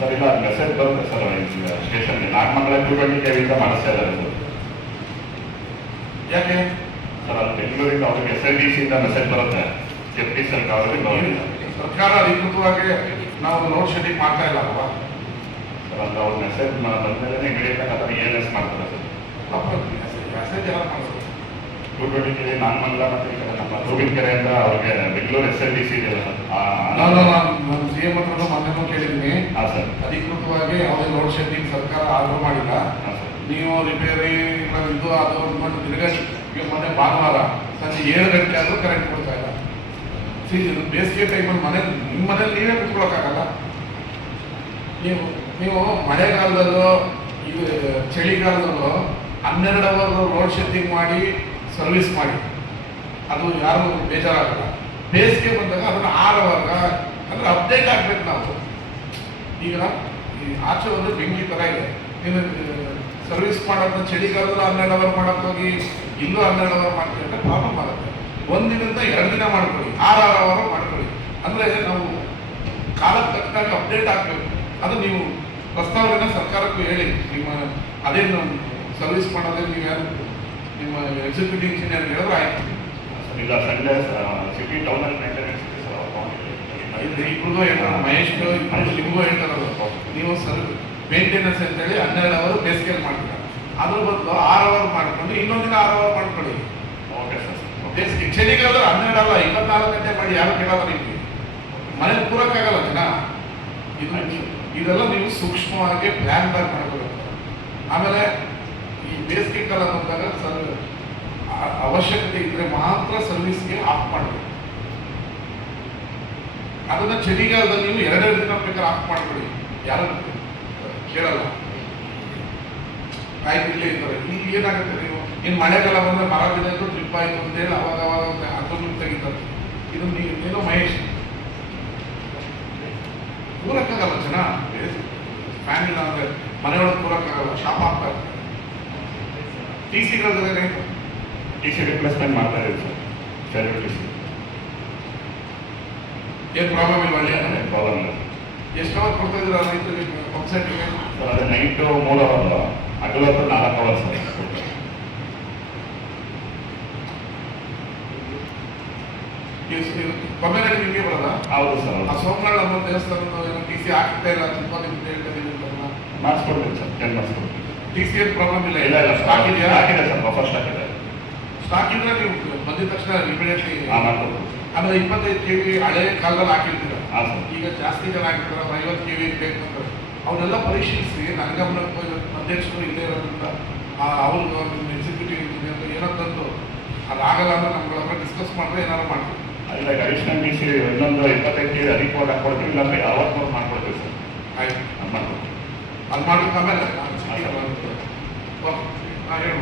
Sir ಇಲ್ಲ message ಬರುತ್ತೆ sir ಸ್ಟೇಷನ್ಗೆ ನಾಗಮಂಗಲ 220 KV ಮಾಡಿಸ್ತಾ ಇದ್ದಾರೆ ಸರ್. ಯಾಕೆ ಸರ್ ಅಲ್ಲಿ ಬೆಂಗಳೂರಿಂದ ಅವ್ರಿಗೆ SIDC ಇಂದ ಮೆಸೇಜ್ ಬರುತ್ತೆ, ಜೆಪಿ ಸರ್ ಅವ್ರಿಗೆ ಸರ್ಕಾರ ಅಧಿಕೃತವಾಗಿ ನಾವು ಲೋಡ್ ಶೆಡ್ಡಿಂಗ್ ಮಾಡ್ತಾ ಇಲ್ಲ ಅಲ್ವಾ ಸರ್. ಅಂದ್ರೆ ಅವ್ರ ಮೆಸೇಜ್ ಬಂದ್ಮೇಲೆ ಇಮಿಡಿಯೇಟ್ ಆಗಿ ಅದನ್ನು ELS ಮಾಡ್ತಾರೆ ಸರ್. ಮೆಸೇಜ್ ಯಾರು ಮಾಡೋದು 220 KV ನಾಗಮಂಗಲ ಮತ್ತು ಈ ಕಡೆ ನಮ್ಮ ತೂಬಿನಕೆರೆಯಿಂದ ಅವ್ರಿಗೆ ಬೆಂಗಳೂರು SIDC ಇದೆಯಲ್ಲ ಸರ್. ನಾನು CM ಹತ್ರ ಮೊನ್ನೆ ಕೇಳಿದ್ದೀನಿ. ಹಾಂ ಸರ್. ಅಧಿಕೃತವಾಗಿ ಯಾವುದೇ ಲೋಡ್ ಶೆಡ್ಡಿಂಗ್ ಸರ್ಕಾರ ಆರ್ಡರ್ ಮಾಡಿಲ್ಲ. ಹಾಂ ಸರ್. ನೀವು ರಿಪೇರಿ ಇದು ಅದು ಅಂದ್ಕೊಂಡು ತಿರ್ಗಾ ಮೊನ್ನೆ ಭಾನುವಾರ ಸಂಜೆ 7 ಗಂಟೆ ಆದರೂ ಕರೆಂಟ್ ಕೊಡ್ತಾ ಇಲ್ಲ. ಬೇಸಿಗೆ ಟೈಮಲ್ಲಿ ನಿಮ್ಮ ಮನೇಲಿ ನೀವೇ ಕುತ್ಕೊಳ್ಳೋಕ್ಕಾಗಲ್ಲ. ನೀವು ಮಳೆಗಾಲದಲ್ಲೂ ಇದು ಚಳಿಗಾಲದಲ್ಲೂ 12 ಅವರ್ ಲೋಡ್ ಶೆಡ್ಡಿಂಗ್ ಮಾಡಿ ಸರ್ವಿಸ್ ಮಾಡಿ ಅದು ಯಾರು ಬೇಜಾರಾಗಲ್ಲ. ಬೇಸಿಗೆ ಬಂದಾಗ ಅದನ್ನು 6 ಅವರ್ಗ ಅಂದರೆ ಅಪ್ಡೇಟ್ ಆಗಬೇಕು ನಾವು. ಈಗ ಈ ಆಚೆ ಒಂದು ಬೆಂಕಿ ಥರ ಇದೆ. ನೀನು ಸರ್ವಿಸ್ ಮಾಡೋದನ್ನ ಚಳಿಗಾಲದಲ್ಲಿ 12 ಅವರ್ ಮಾಡೋಕ್ಕೋಗಿ ಇಲ್ಲೂ 12 ಅವರ್ ಮಾಡ್ತೀವಿ ಅಂದರೆ ಪ್ರಾಬ್ಲಮ್ ಆಗುತ್ತೆ. ಒಂದಿನದಿಂದ 2 ದಿನ ಮಾಡ್ಕೊಳ್ಳಿ, 6 ಅವರ್ ಮಾಡ್ಕೊಳ್ಳಿ. ಅಂದರೆ ನಾವು ಕಾಲಕ್ಕೆ ತಕ್ಕಾಗಿ ಅಪ್ಡೇಟ್ ಆಗಬೇಕು. ಅದು ನೀವು ಪ್ರಸ್ತಾವನೆ ಸರ್ಕಾರಕ್ಕೂ ಹೇಳಿ. ನಿಮ್ಮ ಅದೇನು ಸರ್ವಿಸ್ ಮಾಡೋದೇ ನೀವು ಯಾರು ನಿಮ್ಮ ಎಕ್ಸಿಕ್ಯೂಟಿವ್ ಇಂಜಿನಿಯರ್ ಹೇಳಿದ್ರೆ ಆಯ್ತು. ಇಲ್ಲ ಸಂಡೇ ಸಿಟಿ ಟೌನಲ್ಲಿ ಮೇಂಟೆನೆನ್ಸ್ ಇದೆ ಸರ್. ಇಬ್ಬರಿಗೂ ಹೇಳ್ತಾರೆ, ಮಹೇಶ್ಗೂ ಇಬ್ಬರು ನಿಮಗೂ ಹೇಳ್ತಾರಲ್ಲ, ನೀವು ಮೇಂಟೆನೆನ್ಸ್ ಅಂತೇಳಿ 12 ಅವರ್ ಬೇಸಿಗೆಯಲ್ಲಿ ಮಾಡ್ತೀರ. ಅದ್ರ ಬದಲು 6 ಅವರ್ ಮಾಡ್ಕೊಂಡು ಇನ್ನೊಂದಿನ 6 ಅವರ್ ಮಾಡ್ಕೊಳ್ಳಿ. Okay sir. ಬೇಸಿಗೆ ಚಳಿಗಾಲದಲ್ಲಿ 12 ಅಲ್ಲ 24 ಗಂಟೆ ಮಾಡಿ ಯಾರು ಕೇಳಲ್ಲ. ನಿಮಗೆ ಮನೇಲಿ ಕೂರಕ್ಕಾಗಲ್ಲ ಜನ. ಇದೆಲ್ಲ ನೀವು ಸೂಕ್ಷ್ಮವಾಗಿ ಪ್ಲ್ಯಾನ್ ಬ್ಯಾಕ್ ಮಾಡ್ಕೋಬೇಕು. ಆಮೇಲೆ ಈ ಬೇಸಿಗೆ ಕಾಲ ಬಂದಾಗ ಅವಶ್ಯಕತೆ ಇದ್ರೆ ಮಾತ್ರ ಸರ್ವಿಸ್ಗೆ ಆಫ್ ಮಾಡಬೇಕು. ಅದನ್ನ ಚಳಿಗಾಲದಲ್ಲಿ ನೀವು 2 ದಿನ ಬೇಕಾದ್ರೆ ಆಫ್ ಮಾಡ್ಕೊಳ್ಳಿ, ಯಾರು ಕೇಳಲ್ಲ. ಆಯ್ತು ಇಲ್ಲೇ ಇದ್ದಾರೆ. ಇಲ್ಲಿ ಏನಾಗುತ್ತೆ, ನೀವು ಇನ್ನು ಮಳೆಗಾಲ ಬಂದರೆ ಮರ ಬಿದ್ದು ಟ್ರಿಪ್ ಆಯಿತು ಅಂತೇಳಿ ಅವಾಗ ಅದನ್ನು ತೆಗಿತಾರೆ. ಇದು ನೀನು ಮಹೇಶ್ ಕೂರಕ್ಕಾಗಲ್ಲ ಜನ. ಫ್ಯಾನ್ ಇಲ್ಲ ಅಂದರೆ ಮನೆಯೊಳಗೆ ಕೂರಕ್ಕಾಗಲ್ಲ, ಶಾಪ್ ಆಗ್ತಾ ಇರ್ತಾರೆ. TCಗಳದ್ರೆ TC ರಿಪ್ಲೇಸ್ಮೆಂಟ್ ಮಾಡ್ತಾ ಇದ್ದೀವಿ ಸರ್. TC ಏನು ಪ್ರಾಬ್ಲಮ್ ಇಲ್ಲ. ಒಳ್ಳೆಯ ಪ್ರಾಬ್ಲಮ್ ಇಲ್ಲ. ಎಷ್ಟು ಅವರ್ ಕೊಡ್ತಾ ಇದ್ದೀರಾ ರೈತರಿಗೆ ವೆಬ್ಸೈಟ್ಗೆ? ಸರ್ ಅದೇ ನೈಟು 3 ಅವರ್, ಹಗಲತ್ತು 4 ಅವರ್ ಸರ್. ಕೊಮ್ಮೆನಹಳ್ಳಿ ನಿಮಗೆ ಬರೋದ? ಹೌದು ಸರ್. ಆ ಸೋಮನಾಳ ನಮ್ಮ ದೇವಸ್ಥಾನದ TC ಆಗ್ತಾ ಇಲ್ಲ, ತುಂಬ ನಿಮ್ಗೆ ಹೇಳ್ತಾ ಮಾಡಿಸ್ಕೊಡ್ತೀನಿ ಸರ್. ಏನು ಮಾಡಿಸ್ಕೊಡ್ತೀನಿ. TC ಏನು ಪ್ರಾಬ್ಲಮ್ ಇಲ್ಲ. ಇಲ್ಲ ಇಲ್ಲ ಸ್ಟಾಕ್ ಇದೆಯಾ? ಹಾಕಿದೆ ಸರ್, ಬಫರ್ ಸ್ಟಾಕ್ ಇದೆ. ಸ್ಟಾಕ್ ಇದ್ರೆ ನೀವು ಬಂದಿದ ತಕ್ಷಣ ಇಮಿಡಿಯೇಟ್ಲಿ. ಮಾಡ್ಕೊಡ್ತೀನಿ. ಆಮೇಲೆ 25 KV ಹಳೆ ಕಾಲದಲ್ಲಿ ಹಾಕಿರ್ತೀರ. ಹಾಂ ಸರ್. ಈಗ ಜಾಸ್ತಿ ಜನ ಹಾಕಿರ್ತಾರೆ, 50 KV ಬೇಕು ಅಂತ. ಅವನ್ನೆಲ್ಲ ಪರೀಕ್ಷಿಸಿ ನನ್ನ ಗಮನಕ್ಕೆ ಅಧ್ಯಕ್ಷರು ಇಲ್ಲೇ ಇರೋದ್ರಿಂದ ಅವ್ರು ನಿಮ್ಮ ಎಕ್ಸಿಕ್ಯೂಟಿವ್ ಇಂಜಿನಿಯರ್ ಏನೋ ತಂದು ಅದಾಗಲ್ಲ ಅಂದ್ರೆ ನಮ್ಗಳ ಹತ್ರ ಡಿಸ್ಕಸ್ ಮಾಡಿದ್ರೆ ಏನಾದ್ರು ಮಾಡ್ತೀವಿ. ಇಲ್ಲ ಅಡಿಷನಲ್ TC ಇನ್ನೊಂದು 25 KV ರಿಪೋರ್ಟ್ ಹಾಕ್ಕೊಡ್ತೀವಿ, ಇಲ್ಲ 60 ಮಾಡ್ಕೊಡ್ತೀವಿ ಸರ್. ಆಯ್ತು, ಮಾಡ್ಕೊಡ್ತೀವಿ. ಅದು ಮಾಡಿದ ಆಮೇಲೆ ಓಕೆ, ಹೇಳಿ.